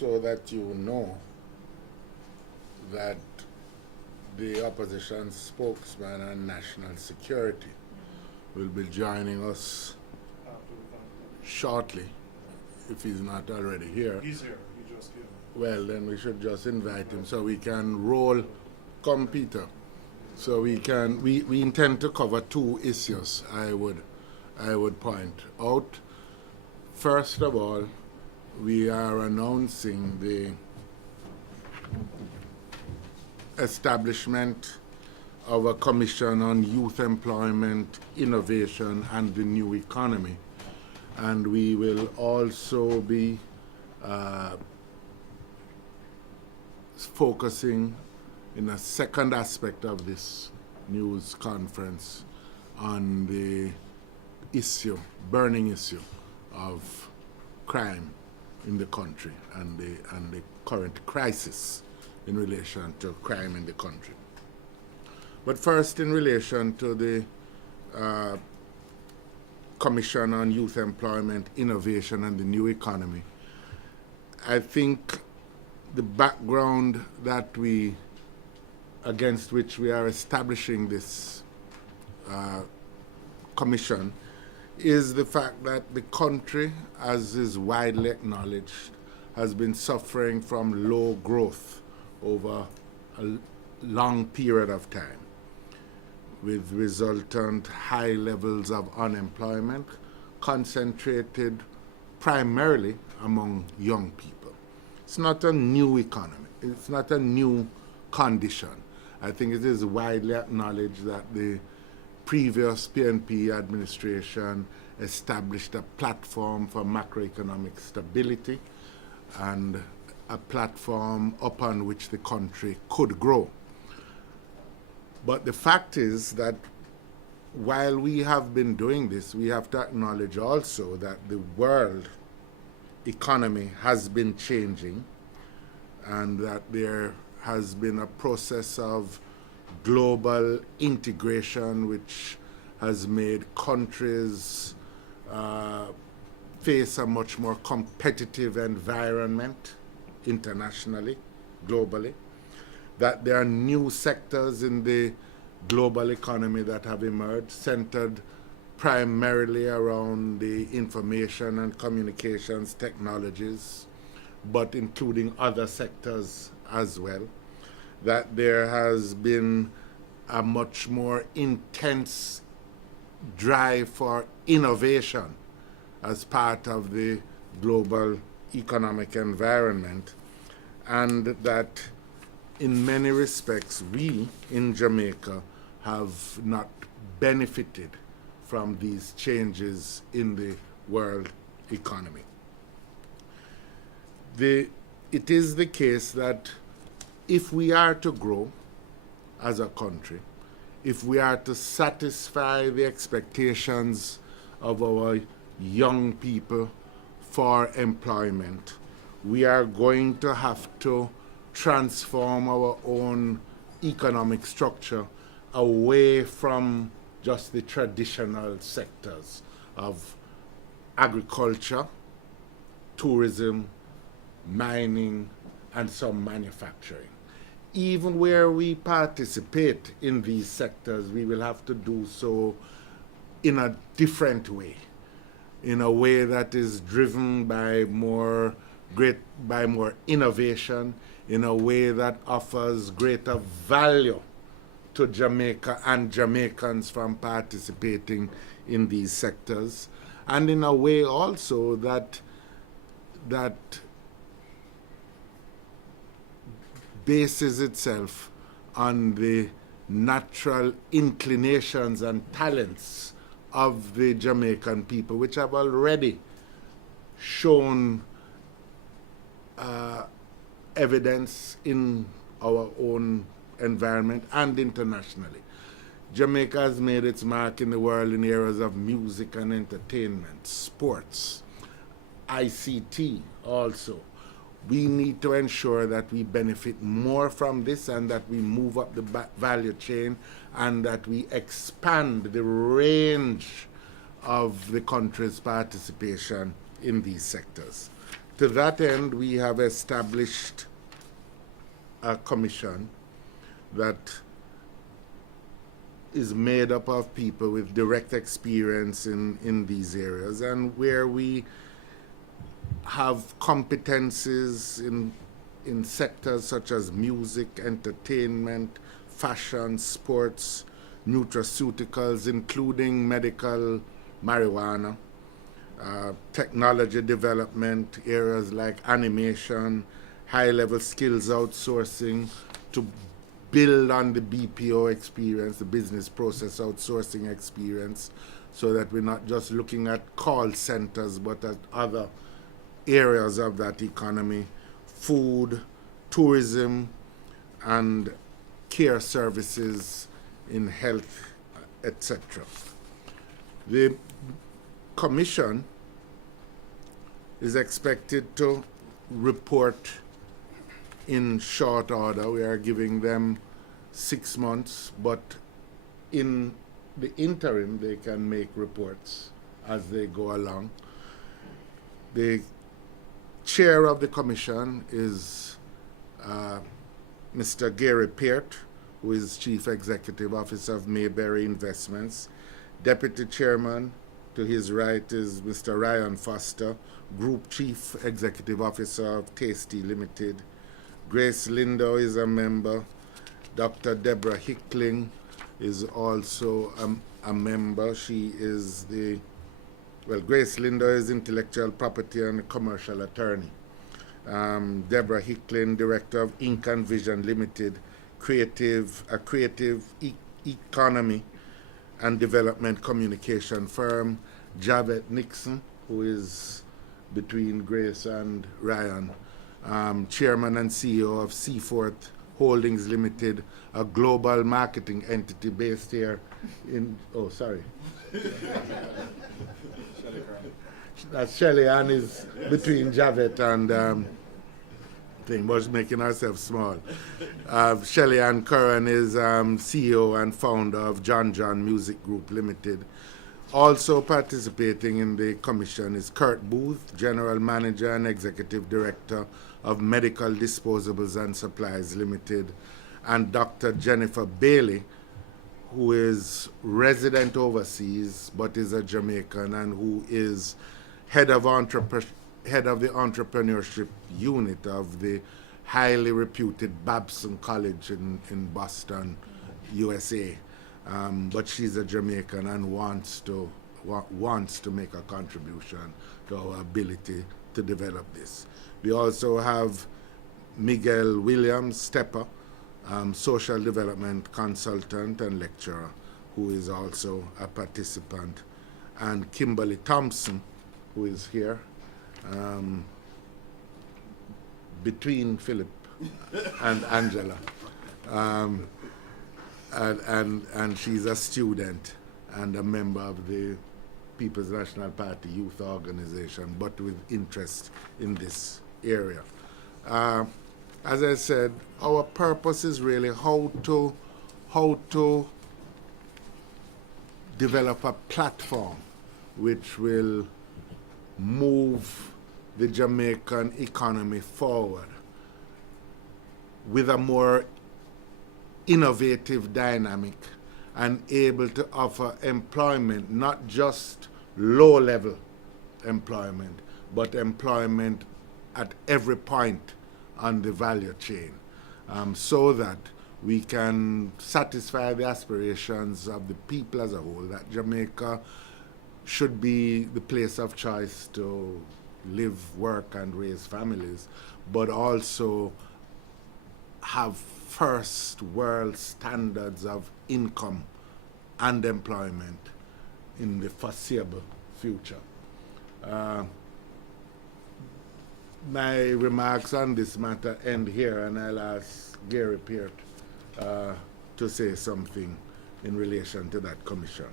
so that you know that the opposition spokesman on national security will be joining us shortly, if he's not already here. He's here. He just came. Well, then we should just invite him so we can roll. Come, Peter. So we intend to cover two issues. I would point out. First of all, we are announcing the establishment of a commission on youth employment, innovation, and the new economy. And we will also be focusing in a second aspect of this news conference on the burning issue of crime in the country and the current crisis in relation to crime in the country. But first, in relation to the Commission on Youth Employment, Innovation, and the New Economy, I think the background against which we are establishing this commission is the fact that the country, as is widely acknowledged, has been suffering from low growth over a long period of time, with resultant high levels of unemployment concentrated primarily among young people. It's not a new economy. It's not a new condition. I think it is widely acknowledged that the previous PNP administration established a platform for macroeconomic stability and a platform upon which the country could grow. But the fact is that while we have been doing this, we have to acknowledge also that the world economy has been changing and that there has been a process of global integration which has made countries face a much more competitive environment internationally, globally, that there are new sectors in the global economy that have emerged, centered primarily around the information and communications technologies, but including other sectors as well, that there has been a much more intense drive for innovation as part of the global economic environment, and that in many respects we in Jamaica have not benefited from these changes in the world economy. It is the case that if we are to grow as a country, if we are to satisfy the expectations of our young people for employment, we are going to have to transform our own economic structure away from just the traditional sectors of agriculture, tourism, mining, and some manufacturing. Even where we participate in these sectors, we will have to do so in a different way, in a way that is driven by more innovation, in a way that offers greater value to Jamaica and Jamaicans from participating in these sectors, and in a way also that bases itself on the natural inclinations and talents of the Jamaican people, which have already shown evidence in our own environment and internationally. Jamaica has made its mark in the world in areas of music and entertainment, sports, ICT also. We need to ensure that we benefit more from this and that we move up the value chain and that we expand the range of the country's participation in these sectors. To that end, we have established a commission that is made up of people with direct experience in these areas, and where we have competencies in sectors such as music, entertainment, fashion, sports, nutraceuticals, including medical marijuana, technology development, areas like animation, high-level skills outsourcing, to build on the BPO experience, the business process outsourcing experience, so that we're not just looking at call centers, but at other areas of that economy: food, tourism, and care services in health, etc. The commission is expected to report in short order. We are giving them 6 months, but in the interim, they can make reports as they go along. The chair of the commission is Mr. Gary Peart, who is Chief Executive Officer of Mayberry Investments. Deputy Chairman, to his right, is Mr. Ryan Foster, Group Chief Executive Officer of Tasty Limited. Grace Lindo is a member. Dr. Deborah Hickling is also a member. She is Grace Lindo is intellectual property and commercial attorney. Deborah Hickling, Director of Ink and Vision Limited, a creative economy and development communication firm. Javed Nixon, who is between Grace and Ryan, Chairman and CEO of Seaforth Holdings Limited, a global marketing entity based here in, that's Shelley Ann is between Javed and thing, was making ourselves small. Shelley Ann Curran is CEO and founder of John John Music Group Limited. Also participating in the commission is Kurt Booth, General Manager and Executive Director of Medical Disposables and Supplies Limited, and Dr. Jennifer Bailey, who is resident overseas but is a Jamaican and who is head of the entrepreneurship unit of the highly reputed Babson College in Boston, USA. But she's a Jamaican and wants to make a contribution to our ability to develop this. We also have Miguel Williams Stepper, social development consultant and lecturer, who is also a participant, and Kimberly Thompson, who is here, between Philip and Angela. And she's a student and a member of the People's National Party Youth Organization, but with interest in this area. As I said, our purpose is really how to develop a platform which will move the Jamaican economy forward with a more innovative dynamic and able to offer employment, not just low-level employment, but employment at every point on the value chain, so that we can satisfy the aspirations of the people as a whole, that Jamaica should be the place of choice to live, work, and raise families, but also have first world standards of income and employment in the foreseeable future. My remarks on this matter end here, and I'll ask Gary Peart to say something in relation to that commission.